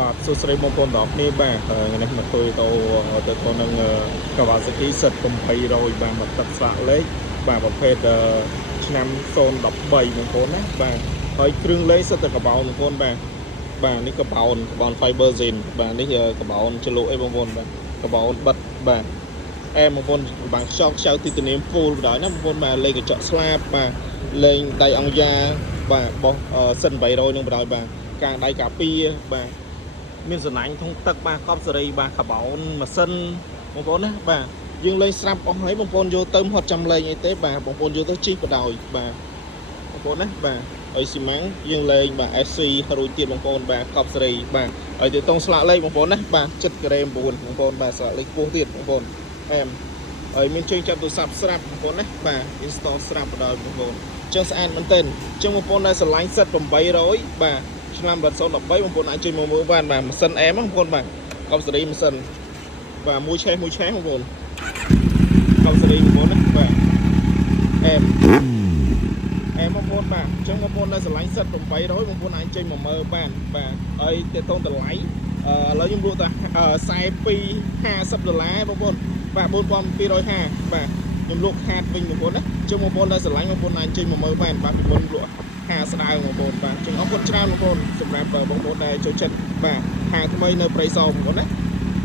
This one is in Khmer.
បាទសួស្តីបងប្អូនទាំងអស់គ្នាបាទថ្ងៃនេះមកធ្វើទៅទៅនឹងKawasaki Z800បាទមកទឹកស្លាកលេខបាទប្រភេទឆ្នាំ013បងប្អូនណាបាទហើយគ្រឿងលេខសិតតែកបោនបងប្អូនបាទនេះកបោន Fiber Zen បាទនេះកបោនជ្រលក់អីបងប្អូនបាទកបោនបិទបាទបងប្អូនបានខ្ចោកខ្ចៅទីធានា full បណ្ដោយណាបងប្អូនបាទលេខកញ្ចក់ស្លាបបាទលេងដៃអង្គយ៉ាបាទបោះសិន800នឹងបណ្ដោយបាទការដៃការពារបាទមានសំណាញ់ធុងទឹកបាទកប់សេរីបាទកាបោនម៉ាស៊ីនបងប្អូនណាបាទយើងលេងស្រាប់អស់ហើយបងប្អូនយកទៅហត់ចាំលេងអីទេបាទបងប្អូនយកទៅជីកបដោយបាទបងប្អូនណាបាទហើយស៊ីម៉ាំងយើងលេងបាទ SC រួចទៀតបងប្អូនបាទកប់សេរីបាទហើយទៅតងស្លាកលេខបងប្អូនណាបាទចិត្តការ៉េ9បងប្អូនបាទស្លាកលេខខ្ពស់ទៀតបងប្អូនហើយមានជើងចាប់ទូរស័ព្ទស្រាប់បងប្អូនណាបាទ install ស្រាប់បដោយបងប្អូនចឹងស្អាតមែនទែនចឹងបងប្អូនដែលស្រឡាញ់សិត800បាទឆ្នាំ13បងប្អូនអាចជួយមកមើលបានបាទម៉ាស៊ីនបងប្អូនបាទកប់សេរីម៉ាស៊ីនបាទមួយឆេះបងប្អូនកប់សេរីបងប្អូនណាបាទបងប្អូនបាទអញ្ចឹងបងប្អូនដែលស្រឡាញ់សិត800បងប្អូនអាចចេញមកមើលបានបាទហើយទាក់ទងតម្លៃឥឡូវខ្ញុំលក់តែ$42.50បងប្អូនបាទ4250បាទខ្ញុំលក់ខាតវិញបងប្អូនណាអញ្ចឹងបងប្អូនដែលស្រឡាញ់បងប្អូនអាចចេញមកមើលបានបាទពីមុនលក់ហាស្ដើងបងប្អូនបាទអញ្ចឹងអរគុណច្រើនបងប្អូនសម្រាប់បងប្អូនដែលចូលចិត្តបាទហាថ្មីនៅព្រៃសរបងប្អូនណា